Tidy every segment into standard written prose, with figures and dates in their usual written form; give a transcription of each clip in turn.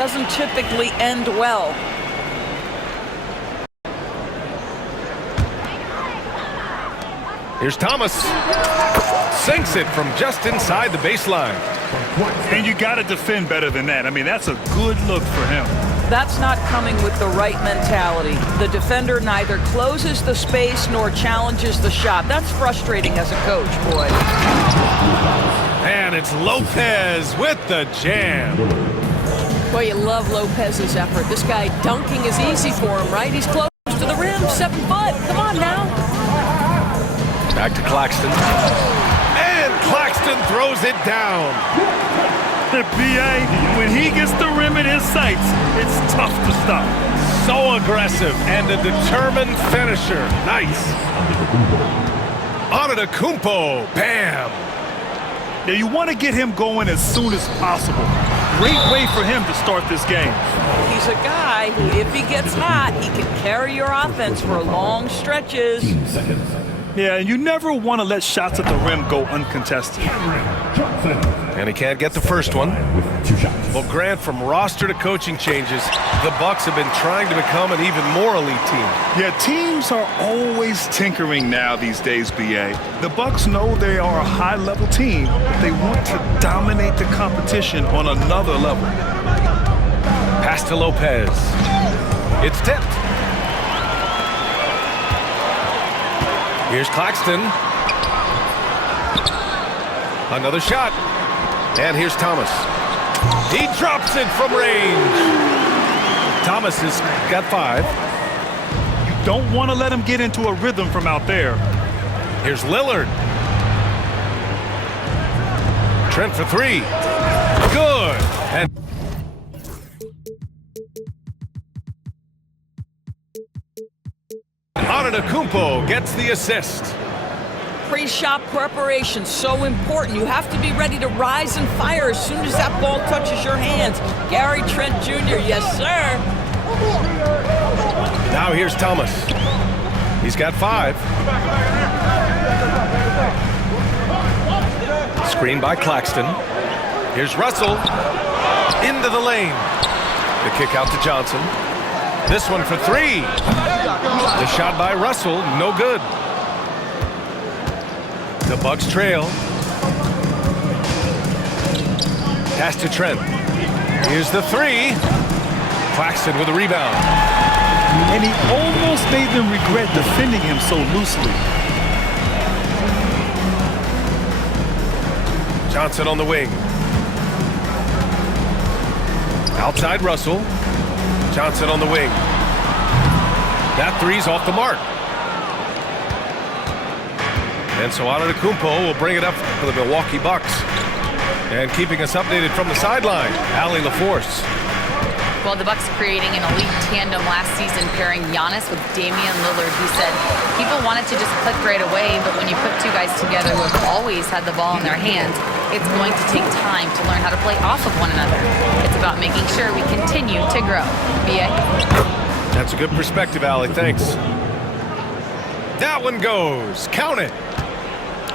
doesn't typically end well. Here's Thomas. Sinks it from just inside the baseline. And you got to defend better than that. I mean, that's a good look for him. That's not coming with the right mentality. The defender neither closes the space nor challenges the shot. That's frustrating as a coach, boy. And it's Lopez with the jam. Boy, you love Lopez's effort. This guy dunking is easy for him, right? He's close to the rim, 7 foot. Come on now. Back to Claxton. And Claxton throws it down. The B.A., when he gets the rim in his sights, it's tough to stop. So aggressive and a determined finisher. Nice. Antetokounmpo. Bam. Now, you want to get him going as soon as possible. Great way for him to start this game. He's a guy who, if he gets hot, he can carry your offense for long stretches. Yeah, and you never want to let shots at the rim go uncontested. And he can't get the first one. Well, Grant, from roster to coaching changes, the Bucks have been trying to become an even more elite team. Yeah, teams are always tinkering now these days, B.A. The Bucks know they are a high-level team, but they want to dominate the competition on another level. Pass to Lopez. It's tipped. Here's Claxton. Another shot. And here's Thomas. He drops it from range. Thomas has got 5. You don't want to let him get into a rhythm from out there. Here's Lillard. Trent for 3. Good. And Antetokounmpo gets the assist. Pre-shot preparation, so important. You have to be ready to rise and fire as soon as that ball touches your hands. Gary Trent Jr., yes, sir. Now here's Thomas. He's got 5. Screen by Claxton. Here's Russell. Into the lane. The kick out to Johnson. This one for 3. The shot by Russell, no good. The Bucks trail. Pass to Trent. Here's the 3. Claxton with a rebound. And he almost made them regret defending him so loosely. Johnson on the wing. Outside Russell. Johnson on the wing. That 3's off the mark. And so Antetokounmpo will bring it up for the Milwaukee Bucks. And keeping us updated from the sideline, Allie LaForce. Well, the Bucks creating an elite tandem last season, pairing Giannis with Damian Lillard. He said people wanted to just click right away, but when you put 2 guys together who have always had the ball in their hands, it's going to take time to learn how to play off of one another. It's about making sure we continue to grow. B.A.? That's a good perspective, Allie. Thanks. That one goes. Count it.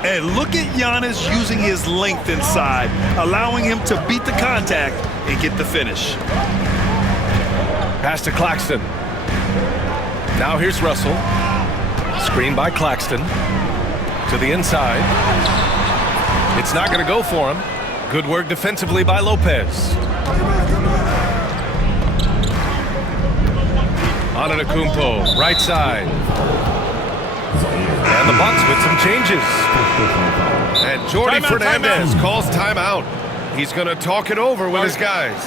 And look at Giannis using his length inside, allowing him to beat the contact and get the finish. Pass to Claxton. Now here's Russell. Screen by Claxton. To the inside. It's not going to go for him. Good work defensively by Lopez. Antetokounmpo, right side. And the Bucks with some changes. And Jordy Fernandez calls timeout. He's going to talk it over with his guys.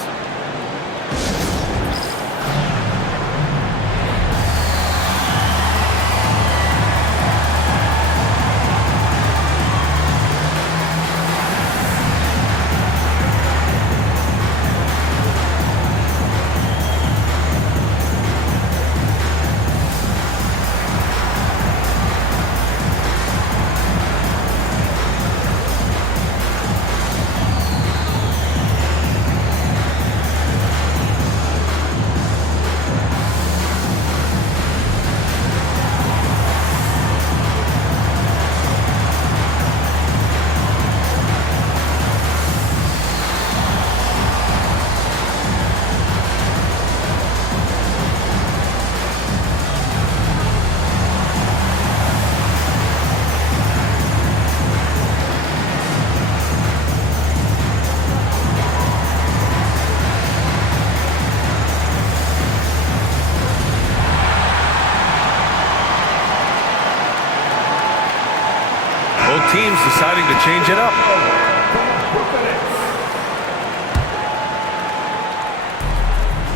teams deciding to change it up.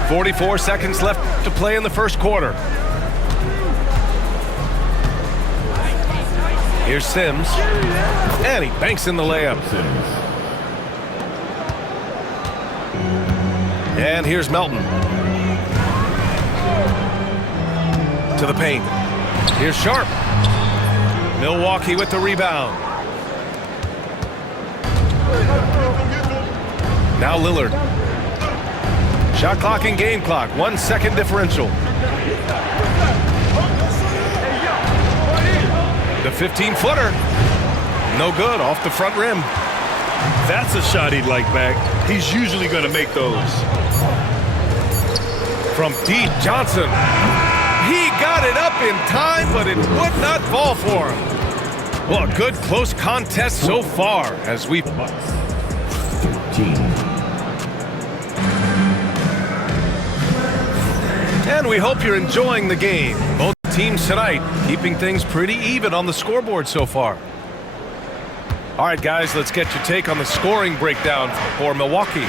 "44 seconds left to play in the first quarter. Here's Sims, and he banks in the layup. And here's Melton. To the paint. Here's Sharp. Milwaukee with the rebound. Now Lillard. Shot clock and game clock, 1 second differential. The 15-footer. No good, off the front rim. That's a shot he'd like back. He's usually going to make those. From deep, Johnson. He got it up in time, but it would not fall for him. Well, a good close contest so far as we... And we hope you're enjoying the game. Both teams tonight keeping things pretty even on the scoreboard so far. All right, guys, let's get your take on the scoring breakdown for Milwaukee.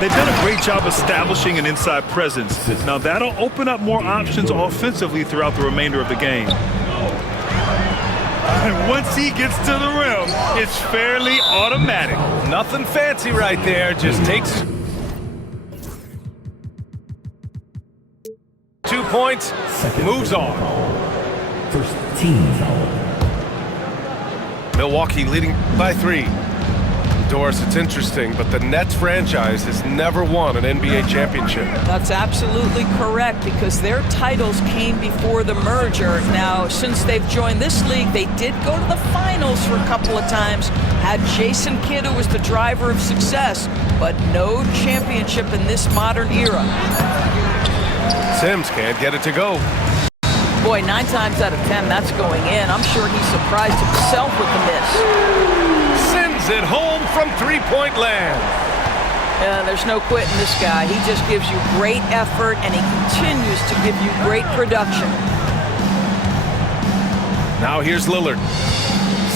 They've done a great job establishing an inside presence. Now that'll open up more options offensively throughout the remainder of the game. And once he gets to the rim, it's fairly automatic. Nothing fancy right there, just takes 2 points, moves on. First team foul. Milwaukee leading by 3. Doris, it's interesting, but the Nets franchise has never won an NBA championship. That's absolutely correct, because their titles came before the merger. Now, since they've joined this league, they did go to the finals for a couple of times, had Jason Kidd, who was the driver of success, but no championship in this modern era. Sims can't get it to go. Boy, 9 times out of 10, that's going in. I'm sure he's surprised himself with the miss. Sends it home from three-point land. There's no quitting this guy. He just gives you great effort, and he continues to give you great production. Now here's Lillard.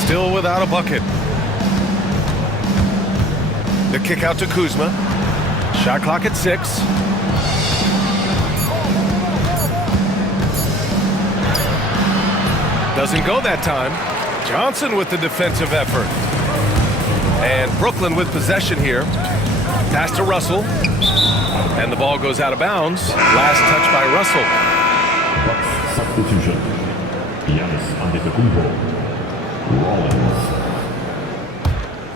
Still without a bucket. The kick out to Kuzma. Shot clock at 6. Doesn't go that time. Johnson with the defensive effort. And Brooklyn with possession here. Pass to Russell. And the ball goes out of bounds. Last touch by Russell. Bucks substitution. Giannis Antetokounmpo. Rollins.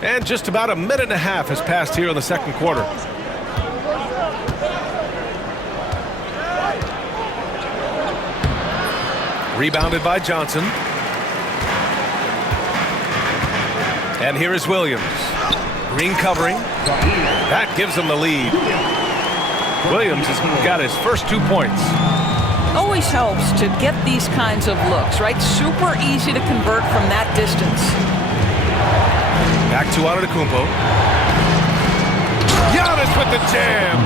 And just about a minute and a half has passed here in the second quarter. Rebounded by Johnson. And here is Williams. Green covering. That gives him the lead. Williams has got his first 2 points. Always helps to get these kinds of looks, right? Super easy to convert from that distance. Back to Antetokounmpo. Giannis with the jam.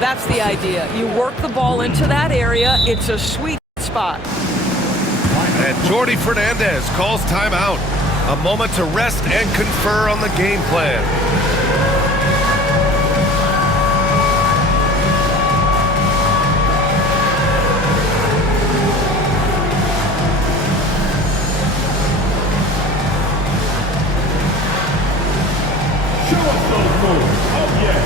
That's the idea. You work the ball into that area. It's a sweet spot. And Jordi Fernandez calls timeout. A moment to rest and confer on the game plan. Show us those moves. Oh, yeah.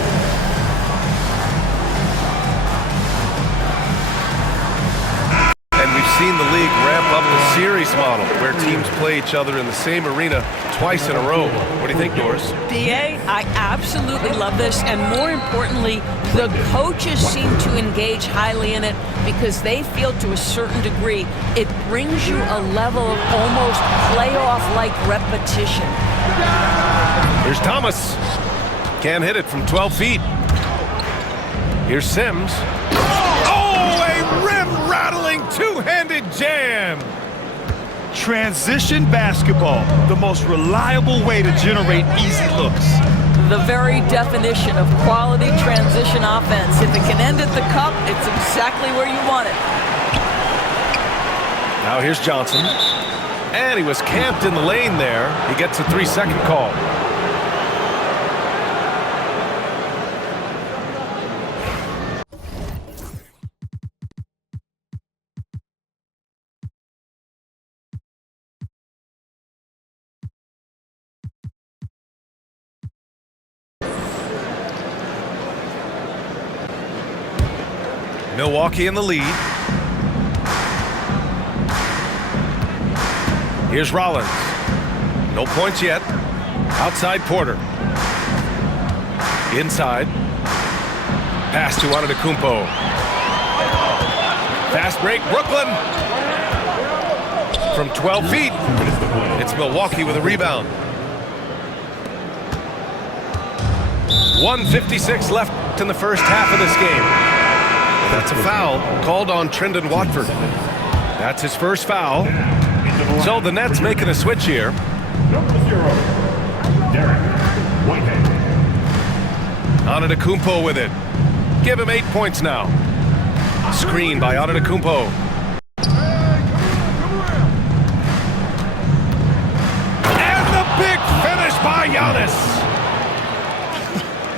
Seen the league ramp up the series model where teams play each other in the same arena twice in a row. What do you think, Doris? DA, I absolutely love this, and more importantly, the coaches seem to engage highly in it because they feel to a certain degree it brings you a level of almost playoff-like repetition. Here's Thomas. Can't hit it from 12 feet. Here's Sims. Rim-rattling two-handed jam. Transition basketball, the most reliable way to generate easy looks. The very definition of quality transition offense. If it can end at the cup, it's exactly where you want it. Now here's Johnson. And he was camped in the lane there. He gets a 3-second call. Milwaukee in the lead. Here's Rollins. No points yet. Outside Porter. Inside. Pass to Antetokounmpo. Fast break, Brooklyn. From 12 feet. It's Milwaukee with a rebound. 1:56 left in the first half of this game. That's a foul called on Trendon Watford. That's his first foul. So the Nets making a switch here. Number 0, Derek Whitehead. Antetokounmpo with it. Give him 8 points now. Screen by Antetokounmpo. And the big finish by Giannis.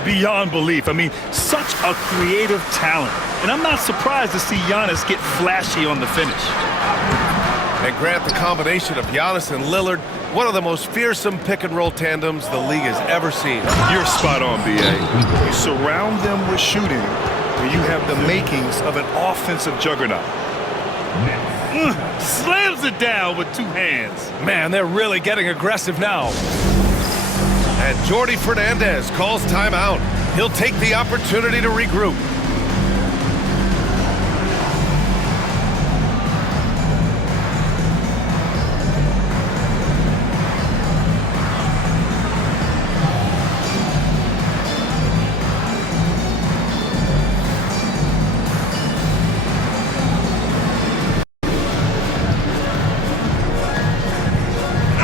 Beyond belief. I mean, such a creative talent. And I'm not surprised to see Giannis get flashy on the finish. And Grant, the combination of Giannis and Lillard, one of the most fearsome pick-and-roll tandems the league has ever seen. You're spot on, B.A. You surround them with shooting, and you have the makings of an offensive juggernaut. Slams it down with 2 hands. Man, they're really getting aggressive now. And Jordi Fernandez calls timeout. He'll take the opportunity to regroup.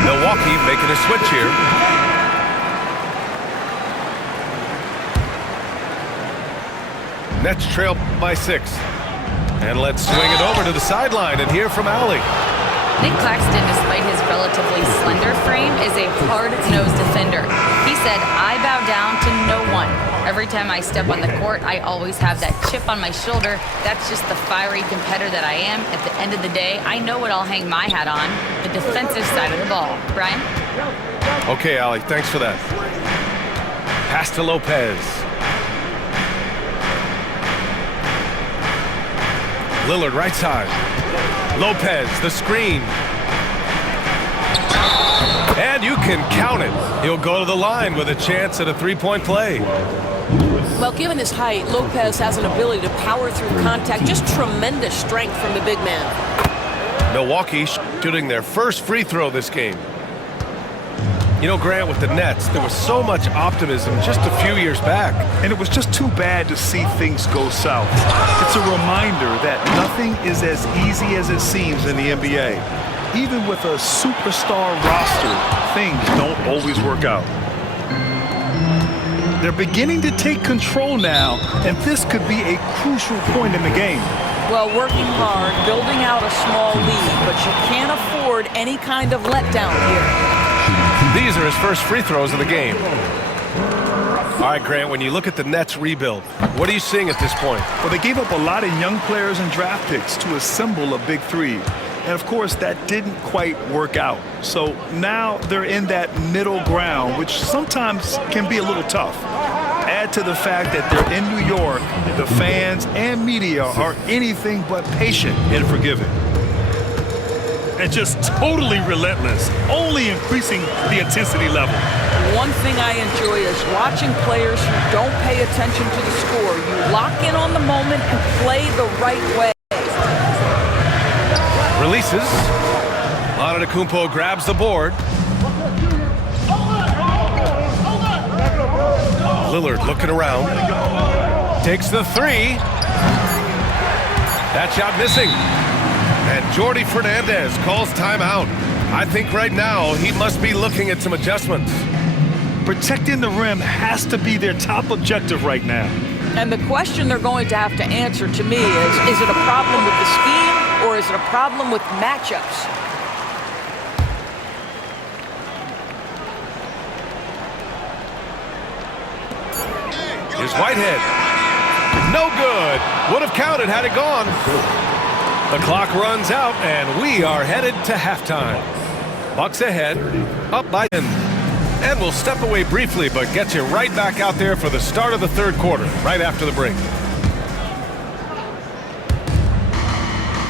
Milwaukee making a switch here. Nets trail by 6. And let's swing it over to the sideline and hear from Allie. Nick Claxton, despite his relatively slender frame, is a hard-nosed defender. He said, "I bow down to no one. Every time I step on the court, I always have that chip on my shoulder. That's just the fiery competitor that I am. At the end of the day, I know what I'll hang my hat on, the defensive side of the ball." Brian? Okay, Allie, thanks for that. Pass to Lopez. Lillard right side. Lopez, the screen. And you can count it. He'll go to the line with a chance at a 3-point play. Well, given his height, Lopez has an ability to power through contact. Just tremendous strength from the big man. Milwaukee shooting their first free throw this game. You know, Grant, with the Nets, there was so much optimism just a few years back. And it was just too bad to see things go south. It's a reminder that nothing is as easy as it seems in the NBA. Even with a superstar roster, things don't always work out. They're beginning to take control now, and this could be a crucial point in the game. Well, working hard, building out a small lead, but you can't afford any kind of letdown here. These are his first free throws of the game. All right, Grant, when you look at the Nets rebuild, what are you seeing at this point? Well, they gave up a lot of young players and draft picks to assemble a big three. And, of course, that didn't quite work out. So now they're in that middle ground, which sometimes can be a little tough. Add to the fact that they're in New York, the fans and media are anything but patient and forgiving. And just totally relentless, only increasing the intensity level. One thing I enjoy is watching players who don't pay attention to the score. You lock in on the moment and play the right way. Releases. Antetokounmpo grabs the board. Lillard looking around. Takes the 3. That shot missing. And Jordi Fernandez calls timeout. I think right now he must be looking at some adjustments. Protecting the rim has to be their top objective right now. And the question they're going to have to answer to me is it a problem with the scheme or is it a problem with matchups? Here's Whitehead. No good. Would have counted had it gone. The clock runs out, and we are headed to halftime. Bucks ahead, up by 10. And we'll step away briefly, but get you right back out there for the start of the third quarter, right after the break.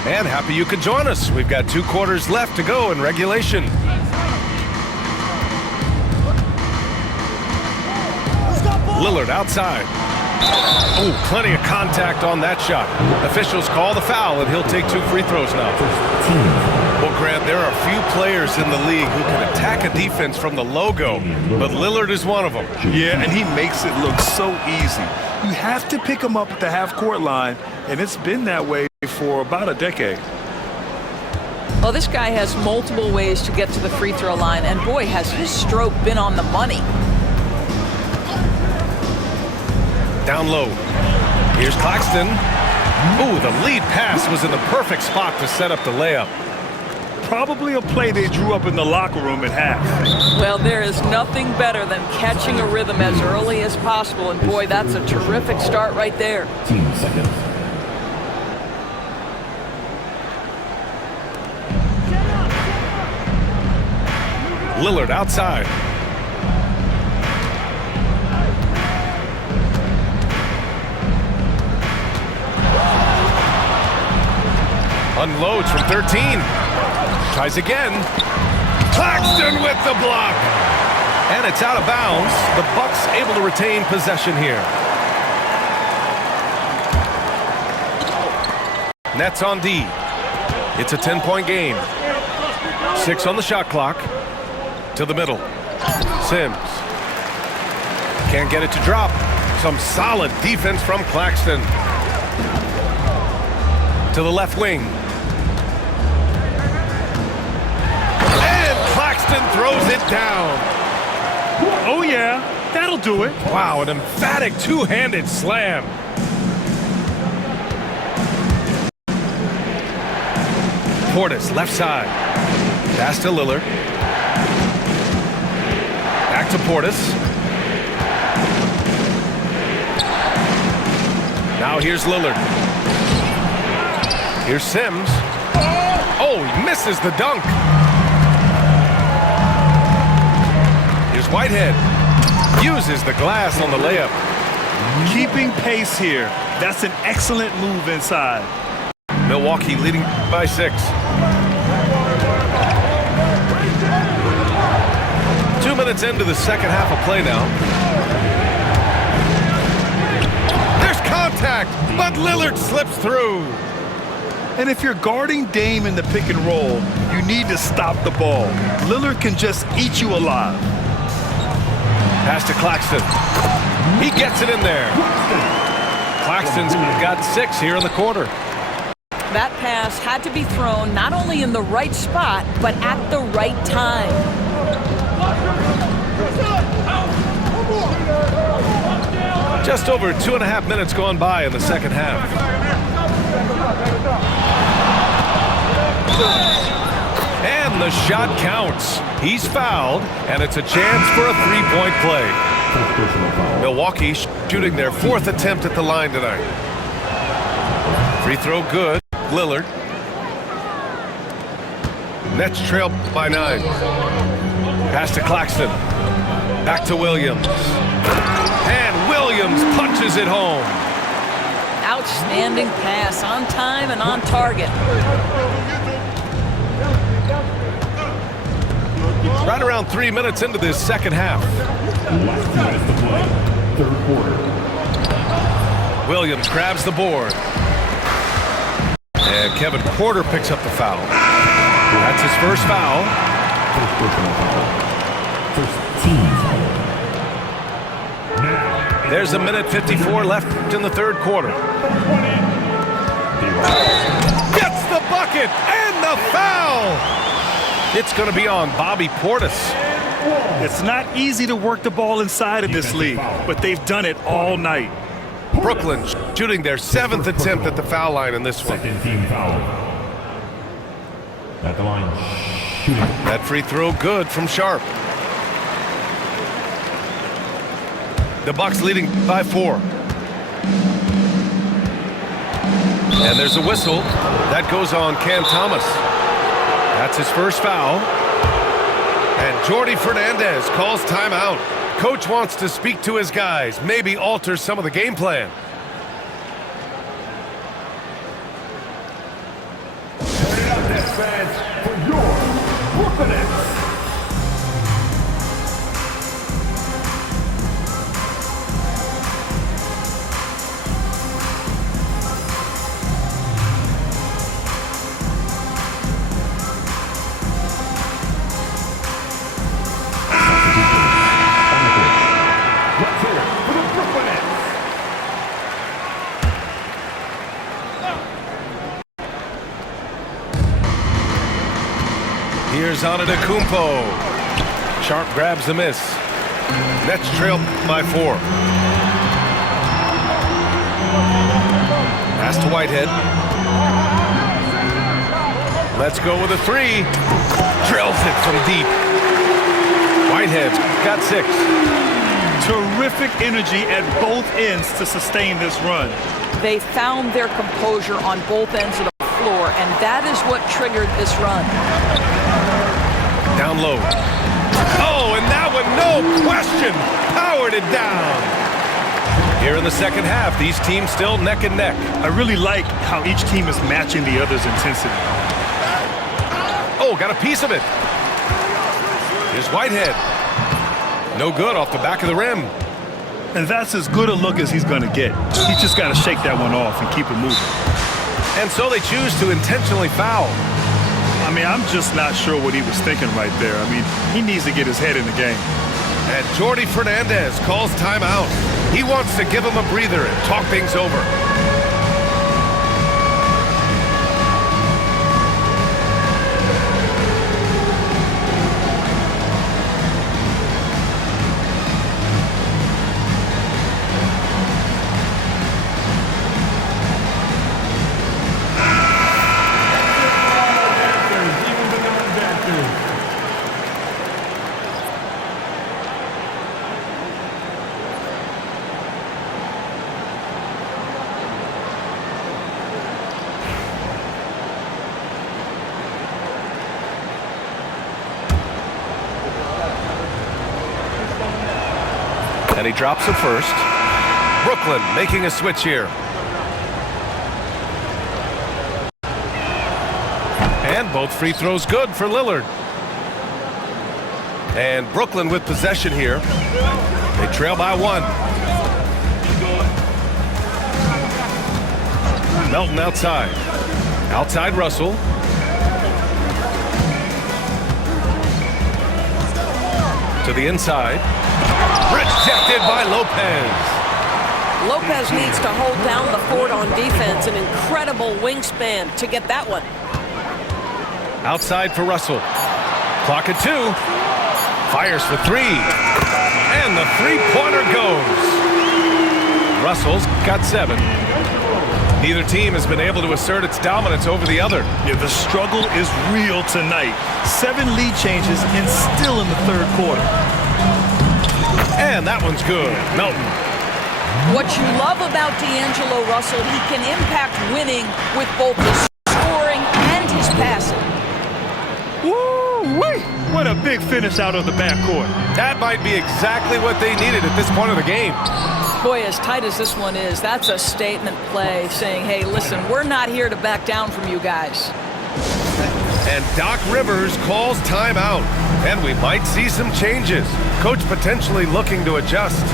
And happy you could join us. We've got 2 quarters left to go in regulation. Lillard outside. Oh, plenty of contact on that shot. Officials call the foul, and he'll take 2 free throws now. Well, Grant, there are few players in the league who can attack a defense from the logo, but Lillard is one of them. Yeah, and he makes it look so easy. You have to pick him up at the half-court line, and it's been that way for about a decade. Well, this guy has multiple ways to get to the free throw line, and boy, has his stroke been on the money. Down low. Here's Claxton. Ooh, the lead pass was in the perfect spot to set up the layup. Probably a play they drew up in the locker room at half. Well, there is nothing better than catching a rhythm as early as possible, and boy, that's a terrific start right there. 15 seconds. Lillard outside. Unloads from 13. Tries again. Claxton with the block. And it's out of bounds. The Bucks able to retain possession here. Nets on D. It's a 10-point game. 6 on the shot clock. To the middle. Sims. Can't get it to drop. Some solid defense from Claxton. To the left wing. Claxton throws it down. Oh, yeah, that'll do it. Wow, an emphatic two-handed slam. Portis, left side. Pass to Lillard. Back to Portis. Now here's Lillard. Here's Sims. Oh, he misses the dunk. Whitehead uses the glass on the layup. Keeping pace here. That's an excellent move inside. Milwaukee leading by 6. 2 minutes into the second half of play now. There's contact, but Lillard slips through. And if you're guarding Dame in the pick and roll, you need to stop the ball. Lillard can just eat you alive. Pass to Claxton. He gets it in there. Claxton's got 6 here in the quarter. That pass had to be thrown not only in the right spot, but at the right time. Just over 2.5 minutes gone by in the second half. And the shot counts. He's fouled, and it's a chance for a 3-point play. Milwaukee shooting their 4th attempt at the line tonight. Free throw good. Lillard. Nets trail by 9. Pass to Claxton. Back to Williams. And Williams punches it home. Outstanding pass, on time and on target. Right around 3 minutes into this second half. Last 2 minutes to play. Third quarter. Williams grabs the board. And Kevin Porter picks up the foul. That's his first foul. First personal foul. First team foul. Now, There's 1:54 left in the third quarter. Gets the bucket and the foul. It's going to be on Bobby Portis. It's not easy to work the ball inside of this league, but they've done it all night. Brooklyn shooting their 7th attempt at the foul line in this one. second team foul. At the line, shooting. That free throw good from Sharp. The Bucks leading by 4. And there's a whistle. That goes on Cam Thomas. That's his first foul. And Jordi Fernandez calls timeout. Coach wants to speak to his guys, maybe alter some of the game plan. Turn it up, Nets fans, for your Brooklyn Nets. Let's hear it for the Brooklyn Nets. Here's Antetokounmpo. Sharp grabs the miss. Nets trail by 4. Pass to Whitehead. Let's go with a 3. Drills it from deep. Whitehead's got 6. Terrific energy at both ends to sustain this run. They found their composure on both ends of the floor, and that is what triggered this run. Down low. Oh, and that one, no question, powered it down. Here in the second half, these teams still neck and neck. I really like how each team is matching the other's intensity. Oh, got a piece of it. Here's Whitehead. No good off the back of the rim. And that's as good a look as he's going to get. He's just got to shake that one off and keep it moving. And so they choose to intentionally foul. I mean, I'm just not sure what he was thinking right there. I mean, he needs to get his head in the game. And Jordi Fernandez calls timeout. He wants to give him a breather and talk things over. Even the non-Dancers. And he drops it first. Brooklyn making a switch here. And both free throws good for Lillard. And Brooklyn with possession here. They trail by 1. Melton outside. Outside Russell. To the inside. Rejected by Lopez. Lopez needs to hold down the fort on defense. An incredible wingspan to get that one. Outside for Russell. Clock at 2. Fires for 3. And the three-pointer goes. Russell's got 7. Neither team has been able to assert its dominance over the other. Yeah, the struggle is real tonight. 7 lead changes and still in the third quarter. And that one's good. Melton. What you love about D'Angelo Russell, he can impact winning with both his scoring and his passing. Woo-wee! What a big finish out of the backcourt. That might be exactly what they needed at this point of the game. Boy, as tight as this one is, that's a statement play saying, hey, listen, we're not here to back down from you guys. And Doc Rivers calls timeout. And we might see some changes. Coach potentially looking to adjust.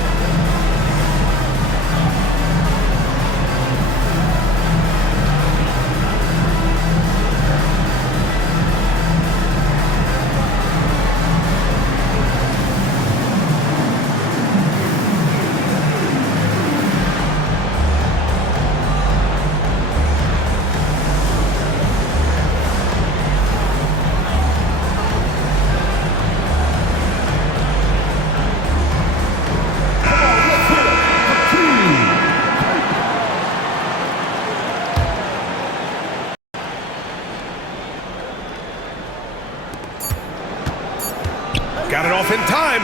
off in time.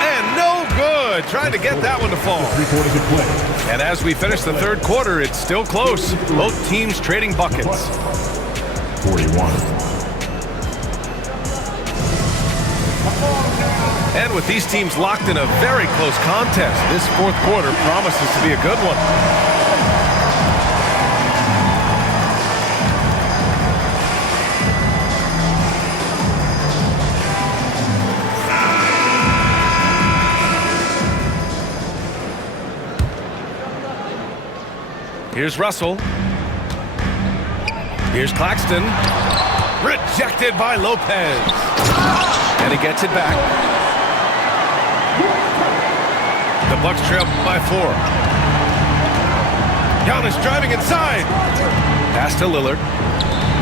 And no good. Trying to get that one to fall. 3 quarters of play. And as we finish the third quarter, it's still close. Both teams trading buckets. 41. And with these teams locked in a very close contest, this fourth quarter promises to be a good one. Here's Russell. Here's Claxton. Rejected by Lopez. And he gets it back. The Bucks trail by 4. Giannis driving inside. Pass to Lillard.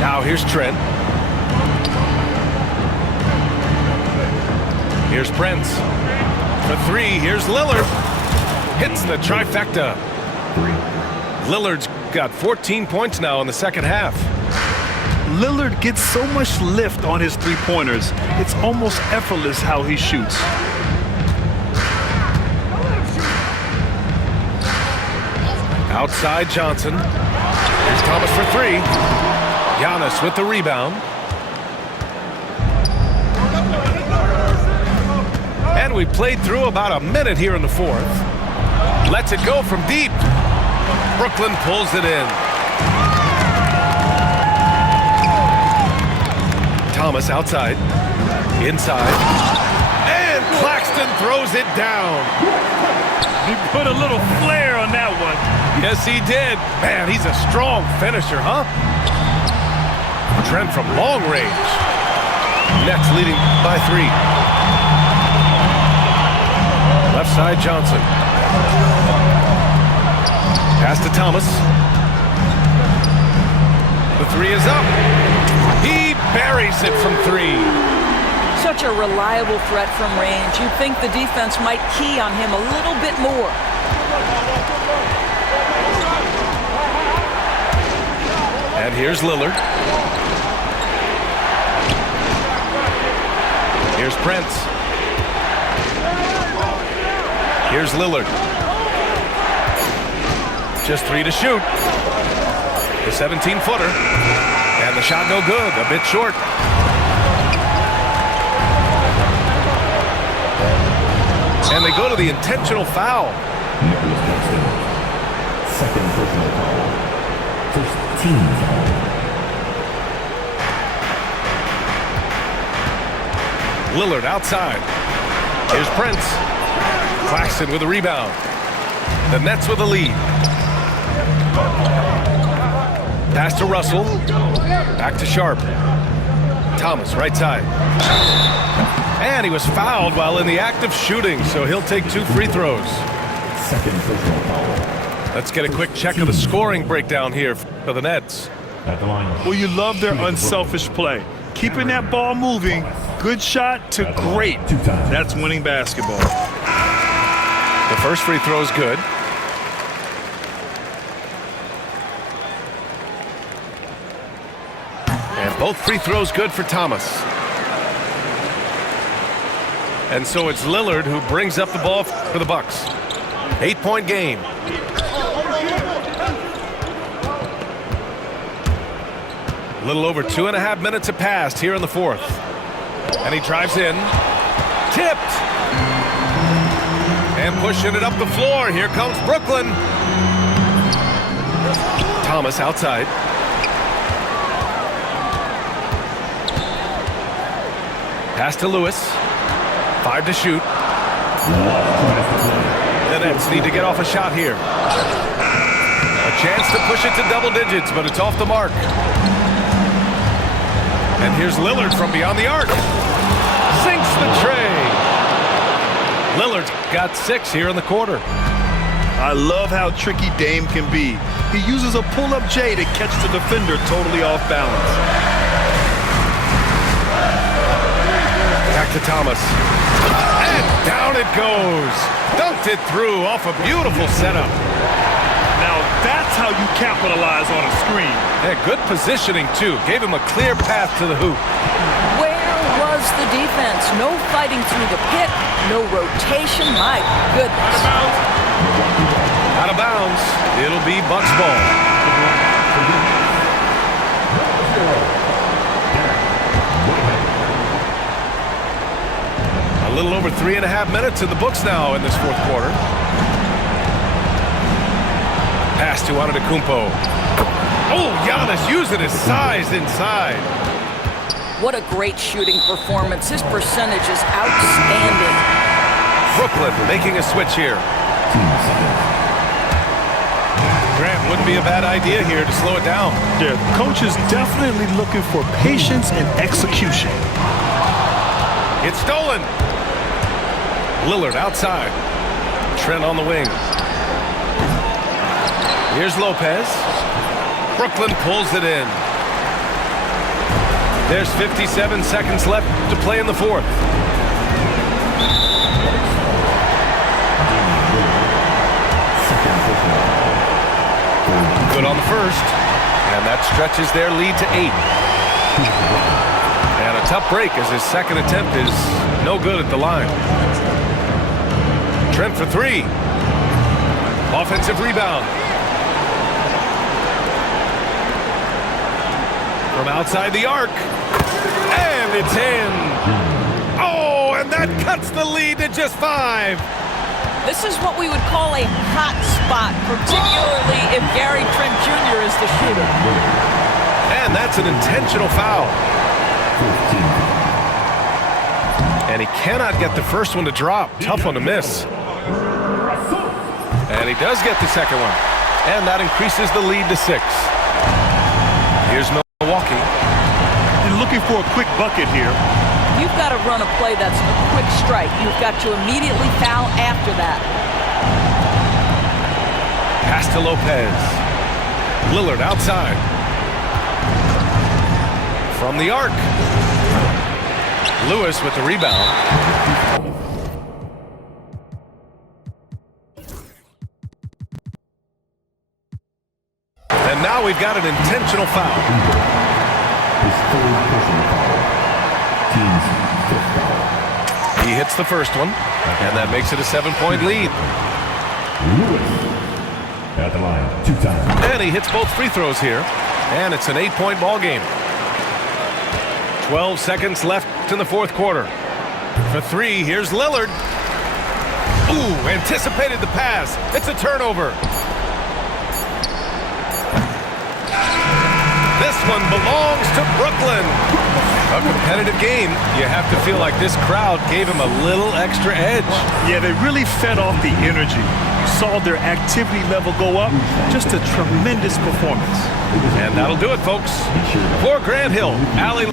Now here's Trent. Here's Prince. For 3, here's Lillard. Hits the trifecta. Lillard's got 14 points now in the second half. Lillard gets so much lift on his three-pointers. It's almost effortless how he shoots. Outside Johnson. Here's Thomas for 3. Giannis with the rebound. And we played through about a minute here in the fourth. Lets it go from deep. Brooklyn pulls it in. Thomas outside. Inside. And Claxton throws it down. He put a little flair on that one. Yes, he did. Man, he's a strong finisher, huh? Trent from long range. Nets leading by 3. Left side, Johnson. Pass to Thomas. The 3 is up. He buries it from 3. Such a reliable threat from range. You'd think the defense might key on him a little bit more. And here's Lillard. Here's Prince. Here's Lillard. Just 3 to shoot. The 17-footer. And the shot no good. A bit short. And they go to the intentional foul. Nicholas Claxton. Second personal foul. First team foul. Lillard outside. Here's Prince. Claxton with a rebound. The Nets with a lead. Pass to Russell. Back to Sharp. Thomas, right side. And he was fouled while in the act of shooting, so he'll take 2 free throws. Second personal foul. Let's get a quick check of the scoring breakdown here for the Nets. At the line. Well, you love their unselfish play. Keeping that ball moving, good shot to great. That's winning basketball. The first free throw is good. And both free throws good for Thomas. And so it's Lillard who brings up the ball for the Bucks. 8-point game. A little over 2.5 minutes have passed here in the fourth. And he drives in. Tipped. And pushing it up the floor. Here comes Brooklyn. Thomas outside. Pass to Lewis. 5 to shoot. The Nets need to get off a shot here. A chance to push it to double digits, but it's off the mark. And here's Lillard from beyond the arc. Sinks the tray. Lillard's got 6 here in the quarter. I love how tricky Dame can be. He uses a pull-up J to catch the defender totally off balance. Back to Thomas. And down it goes. Dunked it through off a beautiful setup. Now that's how you capitalize on a screen. Yeah, good positioning, too. Gave him a clear path to the hoop. Where was loves the defense. No fighting through the pit, no rotation. My goodness. Out of bounds. It'll be Bucks ball. A little over 3.5 minutes in the books now in this fourth quarter. Pass to Antetokounmpo. Oh, Giannis using his size inside. What a great shooting performance. His percentage is outstanding. Brooklyn making a switch here. Grant, wouldn't be a bad idea here to slow it down. Yeah, the coach is definitely looking for patience and execution. It's stolen. Lillard outside. Trent on the wing. Here's Lopez. Brooklyn pulls it in. There's 57 seconds left to play in the fourth. Good on the first. And that stretches their lead to 8. And a tough break as his second attempt is no good at the line. Trent for 3. Offensive rebound. From outside the arc. And it's in. Oh, and that cuts the lead to just 5. This is what we would call a hot spot, particularly if Gary Trent Jr. is the shooter. And that's an intentional foul. And he cannot get the first one to drop. Tough one to miss. And he does get the second one. And that increases the lead to 6. Here's Milwaukee. You're looking for a quick bucket here. You've got to run a play that's a quick strike. You've got to immediately foul after that. Pass to Lopez. Lillard outside. From the arc. Lewis with the rebound. And now we've got an intentional foul. He hits the first one, and that makes it a 7-point lead. Lewis at the line 2 times. And he hits both free throws here, and it's an 8-point ball game. 12 seconds left in the fourth quarter. For 3, here's Lillard. Ooh, anticipated the pass. It's a turnover. This one belongs to Brooklyn. A competitive game. You have to feel like this crowd gave him a little extra edge. Yeah, they really fed off the energy. You saw their activity level go up. Just a tremendous performance. And that'll do it, folks. For Grant Hill, Allie